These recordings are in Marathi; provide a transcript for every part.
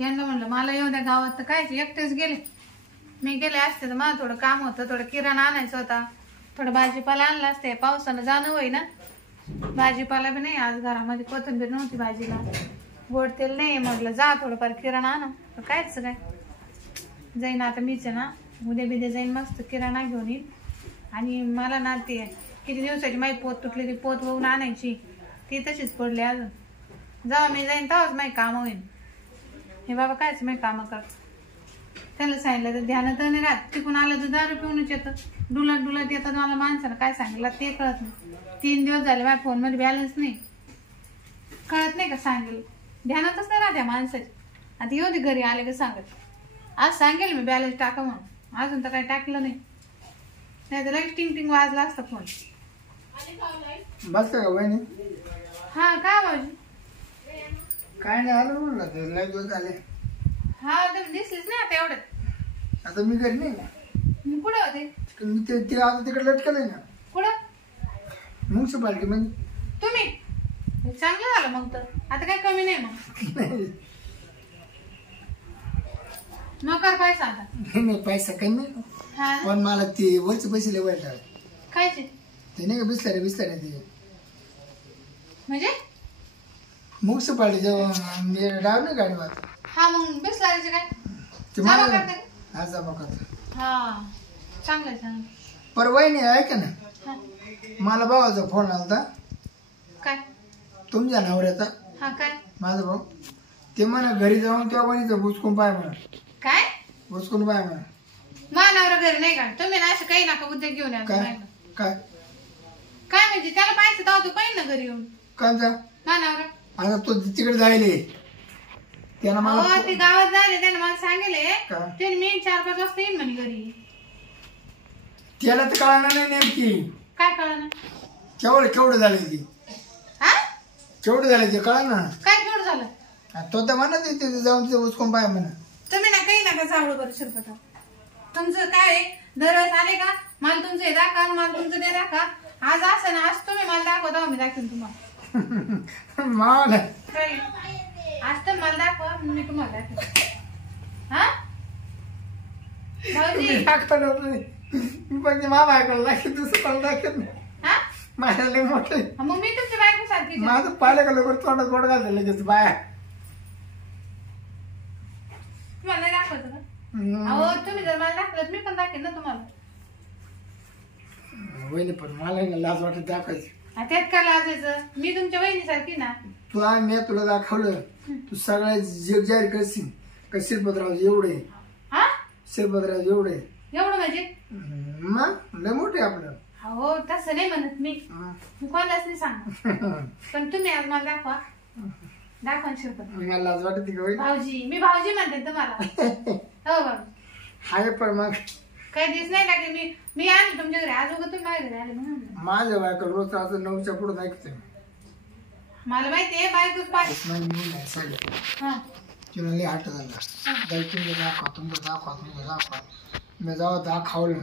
यांना म्हणलं मला येऊ द्या गावात, तर काय एकटेच गेले. मी गेले असते तर मला थोडं काम होतं, थोडं किराणा आणायचं होता, थोडं भाजीपाला आणला असते. पावसानं जाणं होई ना, भाजीपाला बी नाही आज घरामध्ये, कोथिंबीर नव्हती भाजीला, गोड तेल नाही. म्हटलं जा थोडंफार किराणा आणा. तर कायच काय जाईन आता मीच ना, उद्या बिद्या जाईन मस्त किराणा घेऊन येईन. आणि मला ना ते किती दिवसाची माझी पोत तुटली, ती पोत वाहून आणायची, ती तशीच पडली अजून. जेव्हा मी जाईन तेव्हाच माझी कामं होईन. हे बाबा कायच मी कामं करतो. त्याला सांगितलं तर ध्यानात नाही राहत. तिकून आलं तर दारू पिऊनच येतं, डुलत येतात. मला माणसाला काय सांगितलं ते कळत नाही. 3 दिवस झाले माझ्या फोनमध्ये बॅलन्स नाही, कळत नाही का सांगेल, ध्यानातच नाही राहत या माणसाची. आता येऊ दे घरी आले का सांगत, आज सांगेल मी बॅलन्स टाका म्हणून. अजून तर काही टाकलं नाही, नाही तर लगेच टिंग टिंग वाजला असता फोन. बस का वहिनी? हा काय भाऊजी? काय नाही आलं म्हणलं, लय दिवस झाले. हा तुम्ही दिसलीच नाही आता एवढ्यात. आता मी घरी नाही ना. मी कुठे होते? मी ते आता तिकडे लटकलंय ना. कुठं? म्युन्सिपाल्टी मध्ये. तुम्ही? चांगलं झालं मग तर, आता काय कमी नाही मग. नकार पैसा आता? नाही पैसा काही नाही, पण मला ते वरचे पैसे लय वाईट आले. खायचे ते नाही का बिस्तारे ते म्हणजे म्युन्सिपाल्टी जेव्हा मी डाव नाही गाडीवर. हा मग बिस्लारीचे काय ते जमा मला करते? हा जमा करतो. हा चांगलं चांगलं. पर वहिनी ऐका ना, हा मला भावाचा फोन आलता काय? तुमच्या नवऱ्याचा. हा काय? माझा भाऊ ते म्हणा घरी जाऊन त्या वहिनीचं बुचकून पाय म्हणा. काय बुचकून पाय म्हणा. मानावर घरी नाही का तुम्ही? ना असं काही नका उद्योग घेऊन या. काय काय काय म्हणजे त्याला पाहायचं तेव्हा तू पाहिजे ना घरी येऊन. कांचा मानावर आता तो तिकडे जायले त्यानं मला हो ते गावात जायले, त्याने मला सांगितले काय? ते मी 4-5 वाजता येईन म्हणे घरी. त्याला तर कळणार नाही नेमकी काय कळलं ना? केवढं झाले ती, हा केवढं झाले ते कळा ना. काय केवढं झालं? तो तर म्हणत तिथे जाऊन तिथे उचकून पाय म्हणा. तुम्ही ना काही नका चावलं बरं शिरपत. तुमचं काय दरवेळेस आले का मला तुमचं हे दाखवा, मला तुमचं ते दाखवा. आज असं ना, आज तुम्ही मला दाखवा, मी दाखवेन तुम्हाला. मला आज तर मला दाखवा, मी तुम्हाला दाखवेन. हा भाऊजी दाखवणार नाही मी, पण मामा ऐकायला दाखवत दुसरं पण दाखवत नाही. हा माझ्या लय मोठे मग मी तुमची बायको सारखी. माझं पाहिलं का लवकर तोंडात बोट घालतं लगेच बाया. तुम्हाला नाही दाखवतो का? अहो तुम्ही जर मला दाखवलं मी पण दाखवेन ना तुम्हाला. वहिनी पण मला ना लाज वाटत दाखवायची. त्यात काय लाजायचं? मी तुमच्या वहिनीसारखी ना. मी तुला दाखवलं, तू सगळ्या जग जाहीर करशील का शिरपतराव एवढे, हा शिरपतराव एवढे एवढं म्हणजे मग लय मोठे आपलं. हो तसं नाही म्हणत मी कोणालाच नाही सांग. पण तुम्ही आज मला दाखवा, दाखवा शिरपत. मला लाज वाटत का भाऊजी? मी भाऊजी म्हणते तुम्हाला. हो भाऊजी हाय पण मग काही दिवस नाही टाकले मी आले तुमच्या घरी. आज उगा तुम्ही माझ्या घरी आले म्हणून. माझ्या बायका रोज असं 9च्या पुढे ऐकते. मला माहितीये बायकोच पाहिजे. हा तिला लय हट्ट झाला, तुमचं दाखवा. मी जाऊ दाखवलं,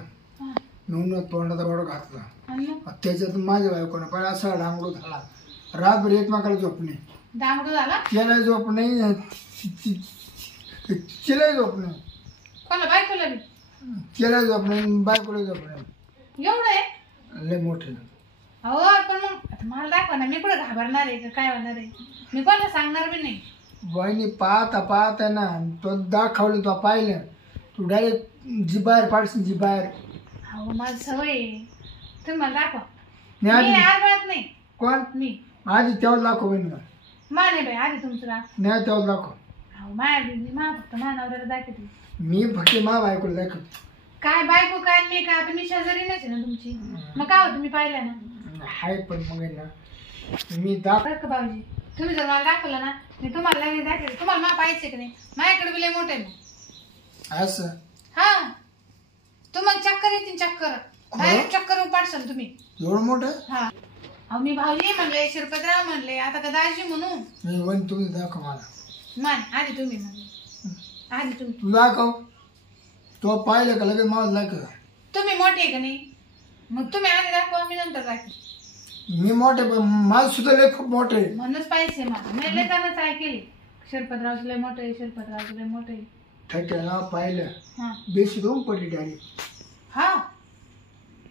म्हणून तोंडाचा बडा घातला. त्याच्यातून माझ्या बायकोनं पण असा डांगडू झाला, रातभर एकमेकाला झोप नाही. डांगडू झाला? त्याला झोप नाही, तिला झोप नाही. कोणा बायकोला? तिला झोप नाही, बायकोला झोप नाही. एवढं आहे लय मोठे. हो पण मग मला दाखवा ना, मी कुठे घाबरणार आहे काय होणार आहे? मी कोणाला सांगणार बी नाही. बहिणी पाहता ना तो दाखवलं, तो पाहिलं, तू डायरेक्ट जी बाहेर पाडशील, जी बाहेर. हो माझी सवय आहे. तुम्ही मला दाखवा. मी आधी नाही. कोण? मी आधी तेव्हा दाखव बहिणी. माने बाई आधी तुमचं दाखव. नाही तेव्हा दाखव. हो माझ्या फक्त मानावर दाखवते. मी फक्त मा बायकोला दाखवतो. काय बायको काय मी काय? आता मी शेजारी नाही ना तुमची, मग काय होतं? मी पाहिलं ना. हाय पण मग ना मी दाखव का भाऊजी, तुम्ही जर मला दाखवलं ना, मी तुम्हाला लगेच दाखवते. तुम्हाला मा पाहिजे की नाही? माझ्याकडे बी लय मोठे आहे. असं हा तुम्हाला चक्कर येतील, चक्कर डायरेक्ट चक्कर येऊन पाडशाल तुम्ही. एवढं मोठं? हा अहो मी भाऊजी म्हणले, शिरपतराव म्हणले, आता का दाजी म्हणू? मी वहिनी तुम्ही दाखव मला. मान आधी तुम्ही म्हणले, आधी तुम्ही. तू दाखव. तो पाहिलं का लगेच मला दाखव. तुम्ही मोठे आहे का नाही? मग तुम्ही आधी दाखवा, मी नंतर दाखव. मी मोठे पण माझं सुद्धा लय खूप मोठे. म्हणूनच पाहिजे मला. मी लय त्यांना ट्राय केली शिरपतरावचं लय मोठं आहे, शिरपतरावचं लय मोठं आहे. ठेक्याला पाहिलं हा बेशुद्धून पडली डायरेक्ट. हा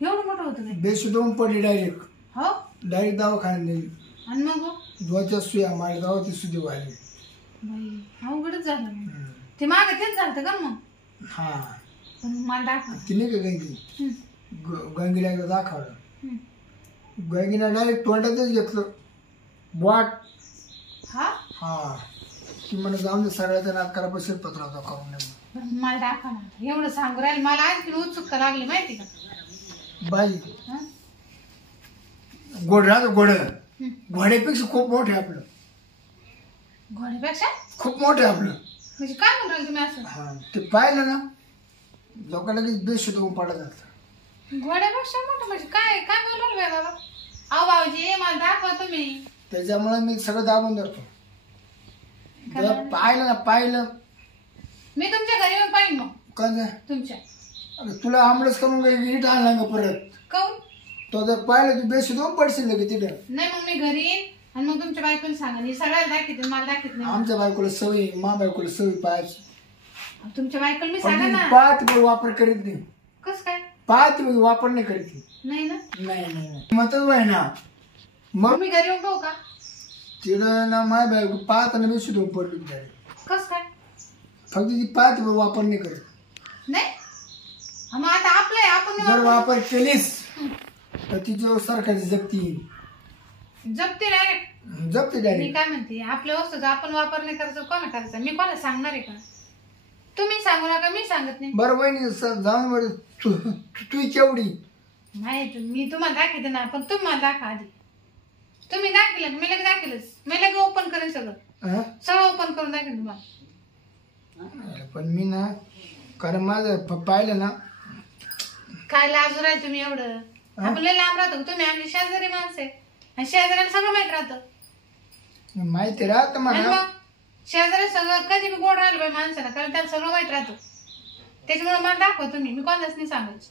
एवढं मोठं होतं काय? बेशुद्धून पडली डायरेक्ट. हो डायरेक्ट दवाखान्यात नेली. आणि मग दोनच्या सुया मारली गावाची सुधी व्हायली. बाई अवघडच झालं मग. ते मागं तेच झालं का मग? हा पण मला दाखव. तिने का गंगी गंगीला एकदा दाखवलं. हम्म. गंगीला डायरेक्ट तोंडातच घेतलं बॉट. हा हा ती म्हणे जाऊन दे सगळ्याचा नाद करा पण शिरपतरावचा करून नये. पण मला दाखव ना. एवढं सांगू राहिले मला आणखी उत्सुकता लागली माहिती का? बाई हा? गोड राहतं गोड. घोड्यापेक्षा खूप मोठे आपलं. घोड्यापेक्षा खूप मोठे आपलं. म्हणजे काय म्हणून राहिले तुम्ही असं? हा ते पाहिलं ना लोकांना लगेच बेशुद्ध होऊन पडत जातं. घोड्यापेक्षा मोठं म्हणजे काय काय बोलवलं बाई बाबा? अहो भाऊजी मला दाखवा तुम्ही. त्याच्यामुळे मी सगळं दाबून धरतो. जेव्हा पाहिलं ना पाहिलं मी तुमच्या घरी येऊन पाहिन मग. कसं तुमच्या अरे तुला आंबळच करून काही नीट आणला का परत. काऊन? तो जर पाहिलं तू बेशुद्ध होऊन पडशील लगे तिथं. नाही मग मी घरी येईन आणि मग तुमच्या बायकोला सांगा. ही सगळ्याला दाखवते मला दाखवत नाही. आमच्या बायकोला सवय मा बायकोला सवय पाहायची. तुमच्या बायकोला मी सांगा ना. पाहत बरोबर वापर करीत नाही. कस काय? पाहत वापर नाही करीत. नाही ना. नाही मतच आहे ना. मग मी घरी येऊन पाहू का? तिकडं ना माय बायको पाहताना बेशुद्ध होऊन पडली डायरेक्ट. कस काय? फक्त ती पाहत वापर नाही करत. नाही मग आता आपलं आहे, आपण नाही जर वापरत. वापर केलीस तर तिच्या सरकारची जप्ती जपते डायरेक्ट. जप्ती मी डायरेक्ट. काय म्हणते आपल्या वस्तूचा आपण वापर नाही करायचा कोणा करायचा? मी कोणाला सांगणार आहे का? तुम्ही सांगू नका मी सांगत नाही. बरं वहिनी जाऊन बरं तू केवढी नाही मी तुम्हाला दाखवते ना. पण तुम्ही मला दाखवा आधी. तुम्ही दाखवलं मी लगेच दाखवलंच. मी लगेच ओपन करेन सगळं. हा? सगळं ओपन करून दाखवेन तुम्हाला. पण मी ना कारण माझं पाहिलं ना काय लाजू राहील तुम्ही एवढं? आपण लय लांब राहतो. तुम्ही आमची शेजारी माणसं आहे आणि शेजाऱ्याला सगळं माहित राहतं. माहिती राहत आणि मला. मग शेजारी सगळं कधी बी गोड राहिलं पाहिजे माणसाला कारण त्याला सगळं माहित राहतं. त्याच्यामुळे मला दाखवा तुम्ही. मी कोणालाच नाही सांगायचं.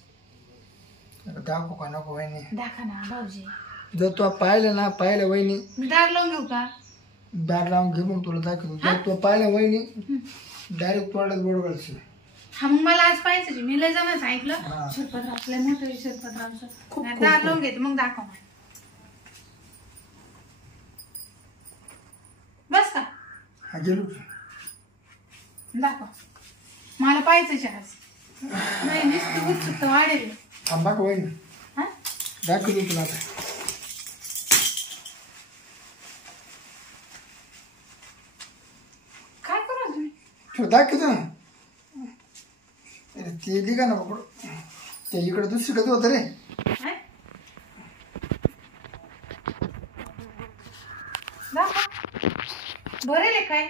दाखवू का नको वहिनी? दाखवा ना भाऊजी. जर तू पाहिलं ना पाहिलं वहिनी मी दार लावून घेऊ का? दार लावून घे मग तुला दाखवतो. जर तू पाहिलं वहिनी डायरेक्ट तोंडात बोड घालशील. हा मग मला आज पाहायचं. मी लय जणांचं हा. ऐकलं शिरपतरावचं लय मोठं आहे शिरपतरावचं. खूप, नाही, खूप, दार खूप. लावून घेते मग दाखवा मला. बस का? हा गेलो. दाखवा मला पाहायचंच आहे आज. नाही नुसतं उत्सुकता वाढेल. थांबा का वहिनी हा दाखवतो तुला आता. काय करू तुम्ही? तू दाखवतो ना. अरे ते लिगा ना पकडू. ते इकडे दुसरीकडे होतं रे. हा? दाखवा बरेल आहे काय?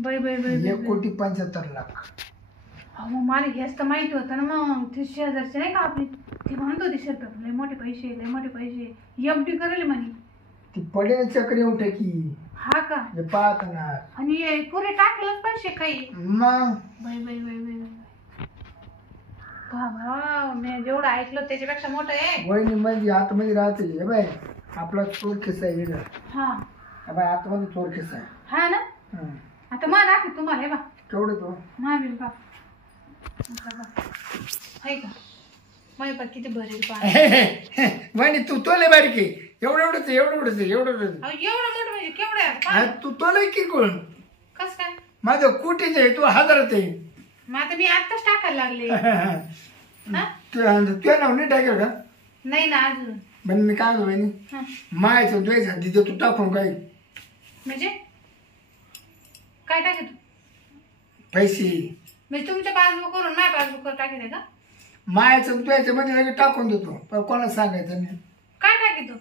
बाई बाई बाई 1,75,00,000. अहो मला हेच तर माहिती होतं ना. मग ते शेजारचे नाही का आपली ती म्हणत होती शिरपत लय मोठे पैसे लय मोठे पैसे एफडी करेल म्हणे. ती पडेल चक्र येऊन टाकी. हा का? हे पाहत ना आणि हे पुरे टाकलेच पैसे काही. मग बाई बाई बाई बाई बाई बाबा मी जेवढं ऐकलं त्याच्यापेक्षा मोठं आहे. वहिनी मध्ये आतमध्ये राहते. हे बाय आपला चोर खिस्सा आहे वेगळा. हा हे बाय आतमध्ये चोर खिस्सा आहे. हा ना. हं. आता मला दाखव तुम्हाला हे बा केवढे तो महावीर बा आहे का? माय बा किती भरेल पा. वहिनी तू तोले बारीक आहे. एवढंच एवढंच एवढंच. एवढं मोठं म्हणजे केवढं आहे? हा तू तोले की कोण? कस काय? माझं कुठेच आहे. तू हजारात आहे. मग आता मी आत्ताच टाकायला लागले. हा? तुझ्या नाव नाही टाकेल का? नाही ना अजून. पण मी काय म्हणतो वहिनी हा. मायचं द्वेष तिथे तू टाकून काय म्हणजे काय टाकेल? पैसे म्हणजे तुमच्या पासबुक वरून माझ्या पासबुकवर टाकेल का? मायचं द्वेष मध्ये लगेच टाकून देतो. पण कोणाला सांगायचं नाही. काय टाकेल?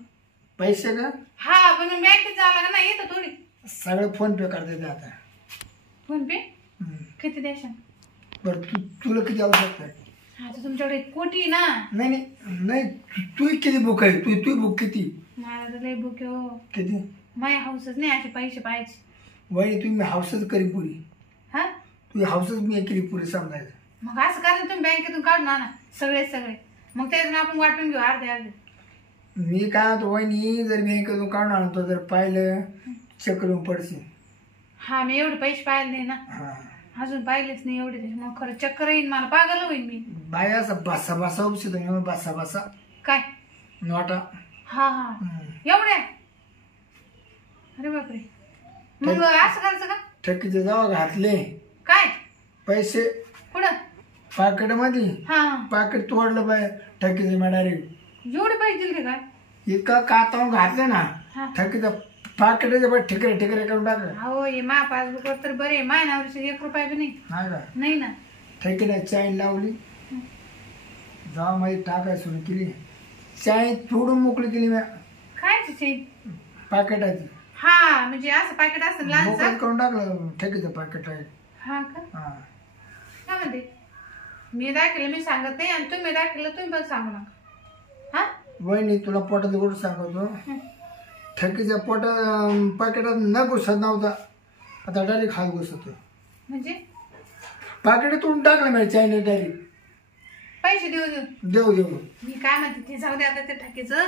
पैसे का हा पण बँकेत जायला का नाही येतं थोडी. सगळं फोन पे करता येते आता. फोन पे हं. किती द्यायचं? बरं तुला किती आवश्यकता आहे? हा तर तुमच्याकडे एक कोटी ना. नाही नाही नाही तू किती बुक आहे? तू बुक किती मला तर लय बुक हो. किती? माझ्या हाऊसच नाही असे पैसे पाहिजे. वहिनी तुम्ही हाऊसच करी पुरी. हा तू हाऊसच मी केली पुरी समजायचं. मग असं करा तुम्ही बँकेतून काढून आणा सगळे सगळे. मग त्यातून आपण वाटून घेऊ अर्धे अर्धे. मी काय म्हणतो वहिनी, जर बँकेतून काढून आणतो जर पाहिलं चक्कर येऊन पडशील. हा मी एवढे पैसे पाहिले नाही ना, हा अजून पाहिलेच नाही एवढे. मग खरं चक्कर येईन मला, पागल होईन मी. बाई असं बसा बसा उपशी तुम्ही बसा बसा काय नोटा. हा हा एवढ्या, अरे बापरे. मग असं करायचं का? ठकीचे जावा घातले काय पैसे कुठं? पाकिट मध्ये, हा पाकिट तोडलं बाय ठकीचे मॅडारी. एवढे पैसे दिले काय? इतकं कातावून घातलं ना हा. ठकीचं पाकिटाचे पण ठिकरे ठिकरे करून टाकलं. हो हे मा पासबुक वर तर बरे, माय नावाचे 1 रुपया बी नाही. नाही का नाही ना. ठकीला चाईन लावली, जावा मध्ये टाकाय सुरू केली, चाईन तोडून मोकळी केली मी काय चेन? पाकिटाची. हा म्हणजे असं पॅकेट असतं मोकळं लहानचं. करून टाकलं ठकीचं पाकिट आहे. हा का? हा काय म्हणते? मी दाखवलं मी सांगत नाही, आणि तुम्ही दाखवलं तुम्ही पण सांगू नका. हा वहिनी तुला पोटात गोष्ट सांगतो, ठकीच्या पोटात पाकिटात न घुसत नव्हता, आता डायरेक्ट खात घुसतोय. म्हणजे पाकिट तोडून टाकलं मी चायनीज डायरेक्ट. पैसे देऊ देऊ. देऊ देऊ. मी काय म्हणते ते जाऊ दे आता ते ठकीचं.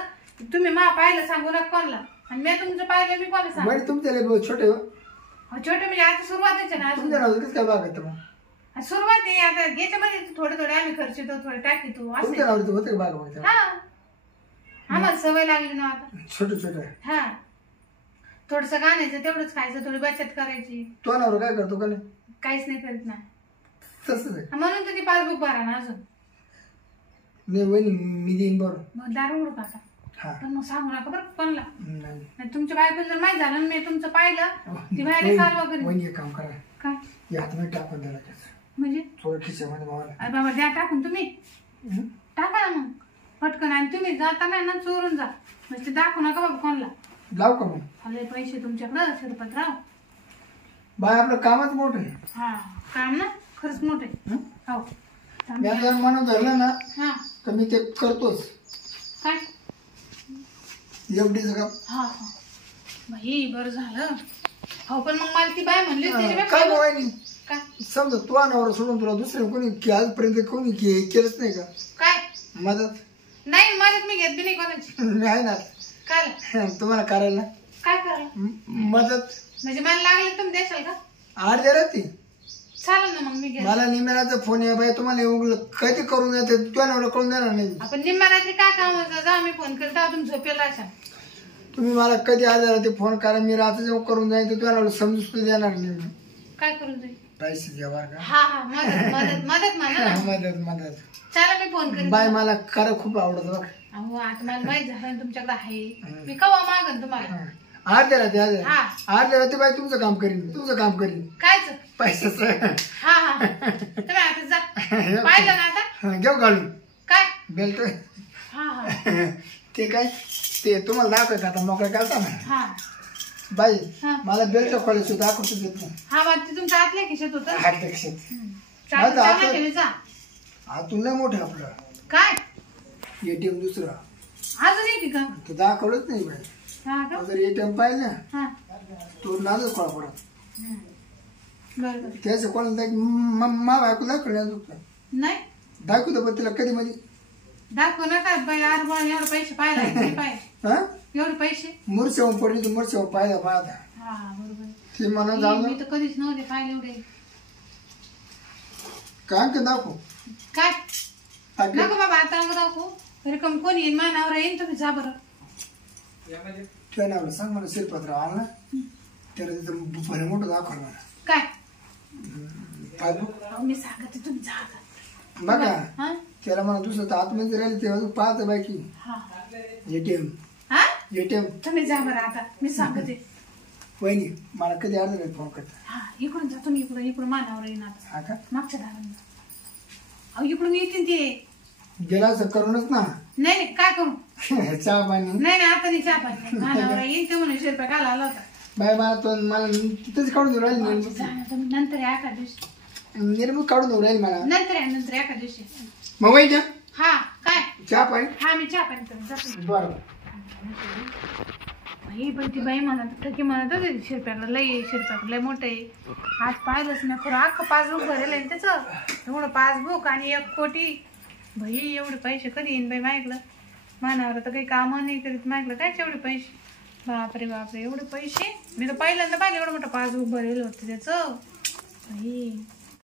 तुम्ही मा पाहिलं सांगू नका कोणाला, आणि मी तुमचं पाहिलं मी कोणाला सांगू. वहिनी तुमच्या लय छोटे हो, छोटे म्हणजे आता सुरुवातच आहे ना अजून. तुमच्या नाव कसं काय बागत मग? सुरुवात आहे आता, याच्यामध्ये थोडे थोडे आम्ही खर्चितो, थोडे टाकीतो तुमच्या असं. नाव होते का बाग बघता? हा आम्हाला सवय लागली ना आता. छोटे छोटे. हा थोडस गाण्याचं तेवढंच खायचं, थोडी बचत करायची. तो नावर काय करतो का नाही? काहीच नाही करीत ना. तसंच आहे. म्हणून तर ती पासबुक भरा ना अजून. नाही वहिनी मी देईन बरं. मग दारू उडू का आता? हा पण मग सांगू नका बरं कोणला. नाही नाही तुमच्या बायको जर माहित झालं ना मी तुमचं पाहिलं, ती बाहेर कालवा करेल. वहिनी एक काम करा, काय या हातमध्ये टाकून द्यायला त्याचं म्हणजे? थोडं खिशामध्ये मावाला. अरे बाबा द्या टाकून तुम्ही. टाका ना मग पटकन, आणि तुम्ही जाताना ना चोरून जा. म्हणजे दाखवू नका बाबा कोणला. लाव का मग? आले पैसे तुमच्याकडं शिरपतराव. बाय आपलं कामच मोठं आहे. हा काम ना खरंच मोठे. हो मी जर म्हणून धरलं ना हा तर मी ते करतोच. काय? एवढीच का? हा हा बाई बरं झालं. हो पण मग मला ती बाय म्हणली होती काय त्याच्यापेक्षा. वहिनी, काय समजा तू अनावर सोडून तुला दुसरे कोणी आजपर्यंत कोणी केलंच नाही का काय? मदत? नाही मदत मी घेत बी नाही कोणाची. मी आहे ना काय तुम्हाला करायला. काय करायला? मदत म्हणजे मला लागले तुम्ही देशाल का? आठ द्या ती. चालेल ना मग मी घेते. मला निमेराचा फोन आहे बाई, तुम्हाला उगलं कधी करून देते तुझ्या नवरा करून देणार नाही. आपण निम्म्या रात्री काय काम होतं, जा मी फोन करतो तेव्हा तुम्ही झोपेला असाल. तुम्ही मला कधी आजार ते फोन करा, मी रात्री जेव्हा करून जाईन तर तुझ्या नवरा समजू सुद्धा देणार नाही. काय करून जाईल? पैसे द्यावा का? हा हा मदत मदत मदत म्हणा ना. मदत मदत. चला मी फोन करेन. बाय मला खरं खूप आवडत बघ. अहो आता मला माहित झालं तुमच्याकडे आहे, मी कवा मागन तुम्हाला. अर्ध्या रात्री हा. अर्ध्या रात्री बाई तुमचं काम करीन, तुमचं काम करीन कायच. पैशाचं. हा हा तुम्ही आता जा. पाहिलं ना आता घेऊ घालून काय बेल्ट. हा हा ते काय ते तुम्हाला दाखवायचं आता मोकळा करता ना हा बाई. हा. मला बेल्ट खोलायचं दाखवतो देत नाही. हा मग ते तुमच्या आतल्या खिशात होतं. हात लक्षात. चालेल माझं चांगलं ठेवी जा. आतून नाही मोठं आपलं काय एटीएम दुसरं अजून येते का? ते दाखवलंच नाही बाई. हा का? जर एटीएम पाहिजे हा तो नाजच खोला परत बरं बरं. त्याचं कोणाला मा बायको दाखवलं नाही दाखवतो पण तिला कधी मध्ये दाखवू नका बाई. अरे बा एवढे पैसे पाहिजे पाहिजे हा एवढे पैसे. मुरसेवर पडली तर मुरसेवर पाहिला पाहता हा बरोबर. ते मला जाऊ मी तर कधीच नव्हते पाहिले एवढे. काय का दाखव काय पाकिट. नको बाबा आता नको दाखवू. रिकम कोणी येईन मानावर येईन तुम्ही जा बरं. तुझ्या नावला सांग मला शिरपत्र आला ना त्याला तिथं भले मोठं दाखव मला काय पासबुक अहो, मी सांगते तुम्ही जा आता. बघा. हा त्याला मला दुसरं तर आतमध्ये राहील तेव्हा पाहत बाई की हा एटीएम हा एटीएम. तुम्ही जा बरं आता मी सांगते. वहिनी मला कधी अर्धा नाही फोन करता. हा इकडून जा तुम्ही. इकडून इकडून मानावर येईन आता. हा का मागच्या दाराने जा. अहो इकडून येतील ते. गेला असं करूनच ना. नाही नाही काय करू. चहा पाणी नाही नाही आता नाही चहा पाहिजे. मानावर येईल ते म्हणून 100 रुपये काल आला होता. बाय मला तो मला तिथेच काढून देऊ राहील. जा ना तुम्ही नंतर या एका दिवशी. निर्मूळ काढून देऊ राहील मला. नंतर एका दिवशी. मग वहिनी हा काय चहा पाणी. हा मी चहा पाणी करून जाते. बरं बाई पण ती बाई म्हणत की म्हणत होती शिरप्याकडे लय शिरप्याकडे लय मोठं आहे. आज पाहिलंच ना खरं अख्खं पासबुक भरेल आहे त्याचं. एवढं पासबुक आणि 1 कोटी. बाई एवढे पैसे कधी येईन बाई माझ्याकडं. मानावर तर काही कामं नाही करीत मागलं काय एवढे पैसे. बापरे बापरे एवढे पैसे. मी तर पहिल्यांदा पाहिलं एवढं मोठं पासबुक भरेल होतं त्याचं. बाई